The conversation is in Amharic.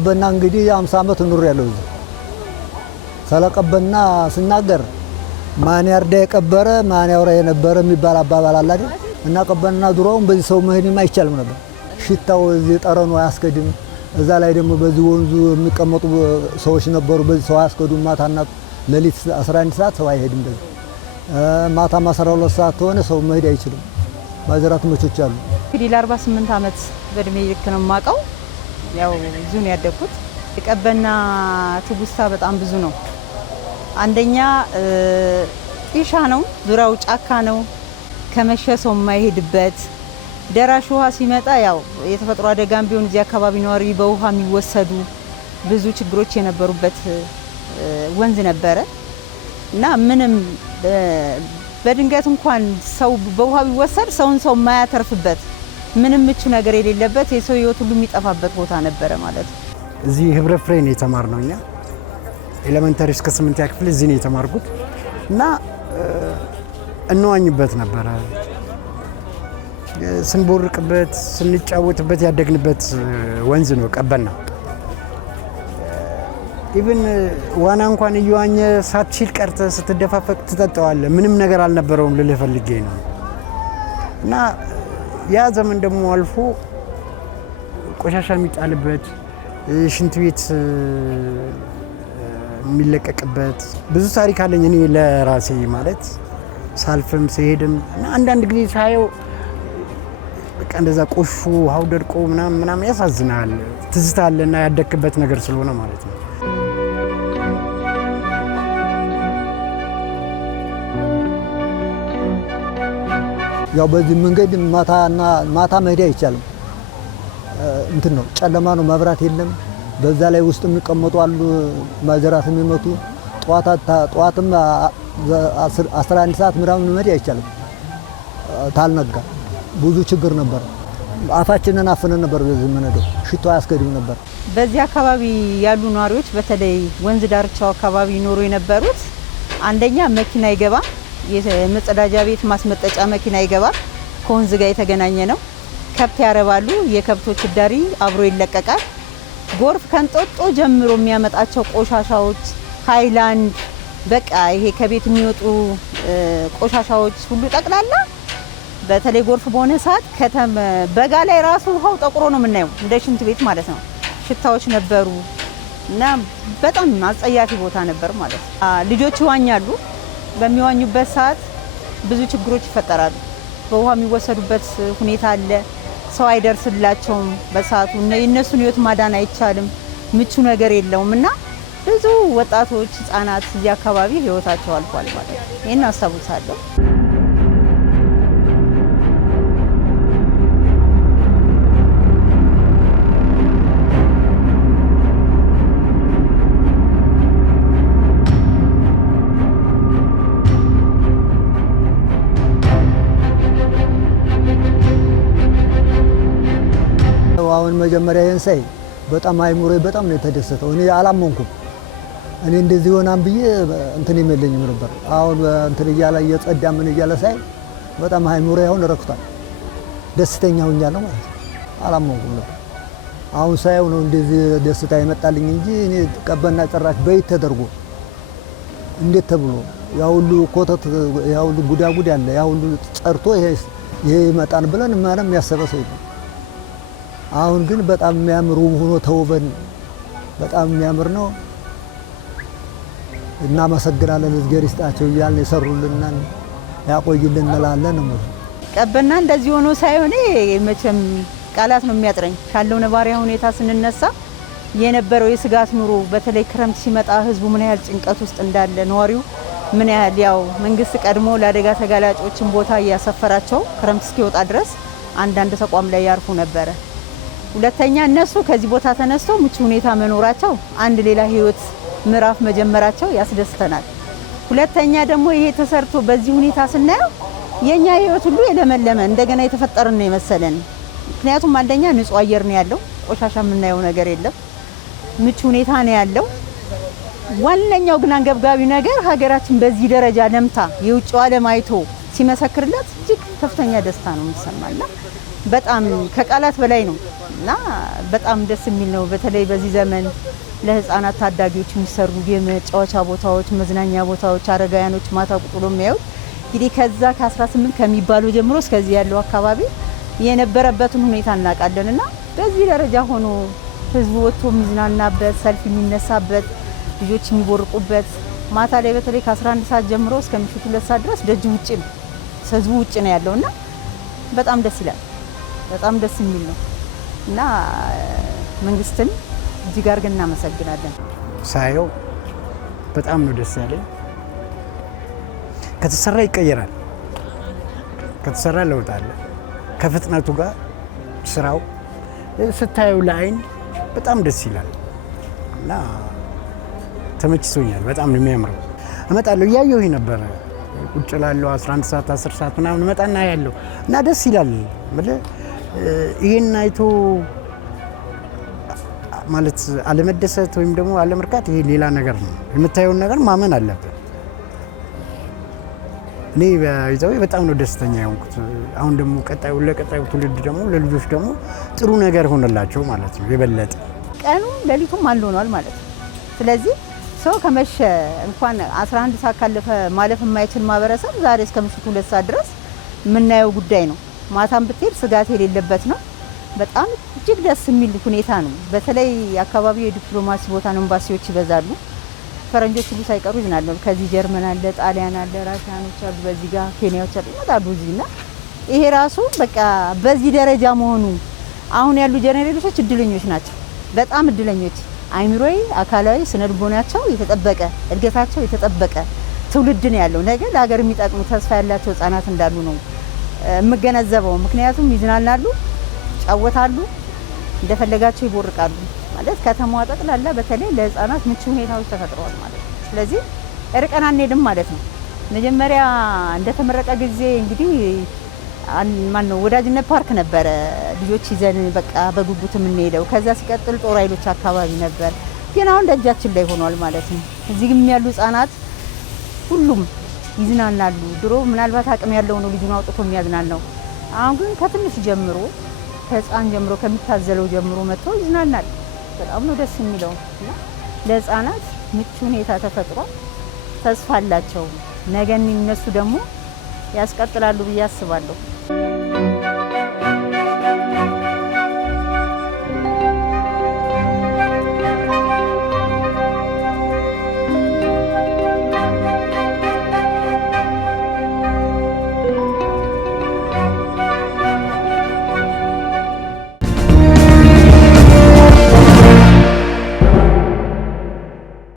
ቀበና እንግዲህ 50 ዓመት ኑር ያለው ሰለቀበና ስናገር ማን ያርዳ የቀበረ ማን ያወራ የነበረ የሚባል አባባል አለ አይደል? እና ቀበና ድሮውን በዚህ ሰው መሄድም አይቻልም ነበር። ሽታው እዚህ ጠረኑ አያስከድም። እዛ ላይ ደግሞ በዚህ ወንዙ የሚቀመጡ ሰዎች ነበሩ። በዚህ ሰው አያስከዱም። ማታና ሌሊት 11 ሰዓት ሰው አይሄድም። በዚህ ማታ 12 ሰዓት ሆነ ሰው መሄድ አይችልም። ማዘራት መቾች አሉ። እንግዲህ ለ48 ዓመት በእድሜ ልክ ነው የማውቀው። ያው እዚሁ ነው ያደግኩት። የቀበና ትውስታ በጣም ብዙ ነው። አንደኛ ጢሻ ነው፣ ዙሪያው ጫካ ነው። ከመሸ ሰው የማይሄድበት ደራሽ ውሃ ሲመጣ ያው የተፈጥሮ አደጋም ቢሆን እዚህ አካባቢ ነዋሪ በውሃ የሚወሰዱ ብዙ ችግሮች የነበሩበት ወንዝ ነበረ እና ምንም በድንገት እንኳን ሰው በውሃ ቢወሰድ ሰው የማያተርፍበት ምንም ምቹ ነገር የሌለበት የሰው ህይወት ሁሉ የሚጠፋበት ቦታ ነበረ ማለት ነው። እዚህ ህብረ ፍሬ ነው የተማርነው እኛ ኤሌመንተሪ እስከ 8ኛ ክፍል እዚህ ነው የተማርኩት እና እንዋኝበት ነበረ። ስንቦርቅበት ስንጫወትበት ያደግንበት ወንዝ ነው ቀበና። ኢቭን ዋና እንኳን እየዋኘ ሳትችል ቀርተ ስትደፋፈቅ ትጠጣዋለ። ምንም ነገር አልነበረውም ልልህ ፈልጌ ነው። እና ያ ዘመን ደግሞ አልፎ ቆሻሻ የሚጣልበት ሽንት ቤት የሚለቀቅበት ብዙ ታሪክ አለኝ እኔ ለራሴ ማለት ሳልፍም ሲሄድም እና አንዳንድ ጊዜ ሳየው በቃ እንደዛ ቆሹ ውሃው ደርቆ ምናምን ያሳዝናል። ትዝታ አለና ያደክበት ነገር ስለሆነ ማለት ነው። ያው በዚህ መንገድ ማታ መሄድ አይቻልም። እንትን ነው ጨለማ ነው፣ መብራት የለም። በዛ ላይ ውስጥ የሚቀመጡ አሉ ማዘራት የሚመቱ ጧትም 11 ሰዓት ምናምን መሄድ አይቻልም። ታልነጋ ብዙ ችግር ነበር። አፋችንን አፍነን ነበር በዚህ የምንሄደው። ሽቶ አያስገድም ነበር። በዚህ አካባቢ ያሉ ነዋሪዎች በተለይ ወንዝ ዳርቻው አካባቢ ይኖሩ የነበሩት አንደኛ መኪና ይገባ፣ የመጸዳጃ ቤት ማስመጠጫ መኪና ይገባ፣ ከወንዝ ጋር የተገናኘ ነው። ከብት ያረባሉ። የከብቶች ዳሪ አብሮ ይለቀቃል። ጎርፍ ከንጦጦ ጀምሮ የሚያመጣቸው ቆሻሻዎች ሃይላንድ፣ በቃ ይሄ ከቤት የሚወጡ ቆሻሻዎች ሁሉ ጠቅላላ በተለይ ጎርፍ በሆነ ሰዓት በጋ ላይ ራሱ ውሃው ጠቁሮ ነው የምናየው፣ እንደ ሽንት ቤት ማለት ነው። ሽታዎች ነበሩ እና በጣም አጸያፊ ቦታ ነበር ማለት ነው። ልጆች ይዋኛሉ። በሚዋኙበት ሰዓት ብዙ ችግሮች ይፈጠራሉ። በውሃ የሚወሰዱበት ሁኔታ አለ። ሰው አይደርስላቸውም በሰዓቱ። የእነሱን ህይወት ማዳን አይቻልም። ምቹ ነገር የለውም እና ብዙ ወጣቶች፣ ህጻናት እዚህ አካባቢ ህይወታቸው አልፏል ማለት ነው። ይሄን አስታውሳለሁ። አሁን መጀመሪያ ይሄን ሳይ በጣም አይሙሬ በጣም ነው የተደሰተው። እኔ አላመንኩም። እኔ እንደዚህ ሆናም ብዬ እንትን የለኝም ነበር። አሁን እንትን እያለ እየጸዳ ምን እያለ ሳይ በጣም አይሙሬ አሁን ረክቷል። ደስተኛ ሆኛለሁ ማለት ነው። አላመንኩም ነበር። አሁን ሳይው ነው እንደዚህ ደስታ ይመጣልኝ እንጂ እኔ ቀበና ጭራሽ በይት ተደርጎ እንዴት ተብሎ ያ ሁሉ ኮተት ያ ሁሉ ጉዳጉድ ያለ ያ ሁሉ ጸርቶ ይሄ ይመጣን ብለን ማንም ያሰበ ሰው የለም። አሁን ግን በጣም የሚያምር ሆኖ ተውበን በጣም የሚያምር ነው። እናመሰግናለን። እግዚአብሔር ይስጣቸው እያልን የሰሩልንን ያቆይልን እንላለን ነው። ቀበና እንደዚህ ሆኖ ሳይሆን መቼም ቃላት ነው የሚያጥረኝ። ካለው ነባሪያ ሁኔታ ስንነሳ የነበረው የስጋት ኑሮ በተለይ ክረምት ሲመጣ ህዝቡ ምን ያህል ጭንቀት ውስጥ እንዳለ ነዋሪው ምን ያህል ያው መንግስት ቀድሞ ለአደጋ ተጋላጮችን ቦታ እያሰፈራቸው ክረምት እስኪወጣ ድረስ አንዳንድ ተቋም ላይ ያርፉ ነበረ። ሁለተኛ እነሱ ከዚህ ቦታ ተነስተው ምቹ ሁኔታ መኖራቸው አንድ ሌላ ህይወት ምዕራፍ መጀመራቸው ያስደስተናል። ሁለተኛ ደግሞ ይሄ ተሰርቶ በዚህ ሁኔታ ስናየው የኛ ህይወት ሁሉ የለመለመ እንደገና የተፈጠረን ነው የመሰለን። ምክንያቱም አንደኛ ንጹህ አየር ነው ያለው፣ ቆሻሻ የምናየው ነገር የለም፣ ምቹ ሁኔታ ነው ያለው። ዋነኛው ግን አንገብጋቢ ነገር ሀገራችን በዚህ ደረጃ ለምታ የውጭው ዓለም አይቶ ሲመሰክርላት እጅግ ከፍተኛ ደስታ ነው የሚሰማና በጣም ከቃላት በላይ ነው እና በጣም ደስ የሚል ነው። በተለይ በዚህ ዘመን ለህፃናት ታዳጊዎች የሚሰሩ የመጫወቻ ቦታዎች፣ መዝናኛ ቦታዎች አረጋውያኖች ማታ ቁጭ ብሎ የሚያዩት እንግዲህ ከዛ ከ18 ከሚባለው ጀምሮ እስከዚህ ያለው አካባቢ የነበረበትን ሁኔታ እናውቃለን እና በዚህ ደረጃ ሆኖ ህዝቡ ወጥቶ የሚዝናናበት ሰልፍ የሚነሳበት ልጆች የሚቦርቁበት ማታ ላይ በተለይ ከ11 ሰዓት ጀምሮ እስከ ምሽቱ 2 ሰዓት ድረስ ደጅ ውጭ ነው ህዝቡ ውጭ ነው ያለውና በጣም ደስ ይላል። በጣም ደስ የሚል ነው እና መንግስትን እጅግ አድርገን እናመሰግናለን። ሳየው በጣም ነው ደስ ያለኝ። ከተሰራ ይቀየራል፣ ከተሰራ ለውጥ አለ። ከፍጥነቱ ጋር ስራው ስታየው ለአይን በጣም ደስ ይላል እና ተመችቶኛል። በጣም ነው የሚያምረው። እመጣለሁ እያየሁኝ ነበረ ቁጭ እላለሁ 11 ሰዓት 10 ሰዓት ምናምን እመጣና ያለው እና ደስ ይላል። ይሄን አይቶ ማለት አለመደሰት ወይም ደግሞ አለመርካት ይሄ ሌላ ነገር ነው። የምታየውን ነገር ማመን አለበት። እኔ በይዘው በጣም ነው ደስተኛ የሆንኩት። አሁን ደግሞ ለቀጣዩ ትውልድ ደግሞ ለልጆች ደግሞ ጥሩ ነገር ሆነላቸው ማለት ነው። የበለጠ ቀኑ ሌሊቱም አንድ ሆኗል ማለት ነው። ስለዚህ ሰው ከመሸ እንኳን 11 ሰዓት ካለፈ ማለፍ የማይችል ማህበረሰብ ዛሬ እስከ ምሽቱ 2 ሰዓት ድረስ የምናየው ጉዳይ ነው። ማታም ብትሄድ ስጋት የሌለበት ነው። በጣም እጅግ ደስ የሚል ሁኔታ ነው። በተለይ አካባቢው የዲፕሎማሲ ቦታ ነው፣ ኤምባሲዎች ይበዛሉ። ፈረንጆች ሁሉ ሳይቀሩ ይዝናሉ። ከዚህ ጀርመን አለ፣ ጣሊያን አለ፣ ራሽያኖች አሉ፣ በዚህ ጋር ኬንያዎች አሉ ይመጣሉ እዚህና ይሄ ራሱ በቃ በዚህ ደረጃ መሆኑ አሁን ያሉ ጀነሬሽኖች እድለኞች ናቸው። በጣም እድለኞች አይምሮዬ፣ አካላዊ፣ ስነልቦናቸው የተጠበቀ እድገታቸው የተጠበቀ ትውልድ ነው ያለው። ነገ ለሀገር የሚጠቅሙ ተስፋ ያላቸው ህጻናት እንዳሉ ነው የምገነዘበው። ምክንያቱም ይዝናናሉ፣ ይጫወታሉ፣ እንደፈለጋቸው ይቦርቃሉ ማለት ከተማዋ ጠቅላላ በተለይ ለህፃናት ምቹ ሁኔታዎች ተፈጥረዋል ማለት ነው። ስለዚህ እርቀን አንሄድም ማለት ነው። መጀመሪያ እንደተመረቀ ጊዜ እንግዲህ ወዳጅነት ፓርክ ነበረ ልጆች ይዘን በቃ በጉጉት የምንሄደው። ከዛ ሲቀጥል ጦር ኃይሎች አካባቢ ነበር፣ ግን አሁን ደጃችን ላይ ሆኗል ማለት ነው። እዚህም ያሉ ህፃናት ሁሉም ይዝናናሉ። ድሮ ምናልባት አቅም ያለው ነው ልጁን አውጥቶ የሚያዝናናው። አሁን ግን ከትንሽ ጀምሮ ከህፃን ጀምሮ ከሚታዘለው ጀምሮ መጥቶ ይዝናናል። በጣም ነው ደስ የሚለው እና ለህፃናት ምቹ ሁኔታ ተፈጥሯል። ተስፋ አላቸው። ነገ እነሱ ደግሞ ያስቀጥላሉ ብዬ አስባለሁ።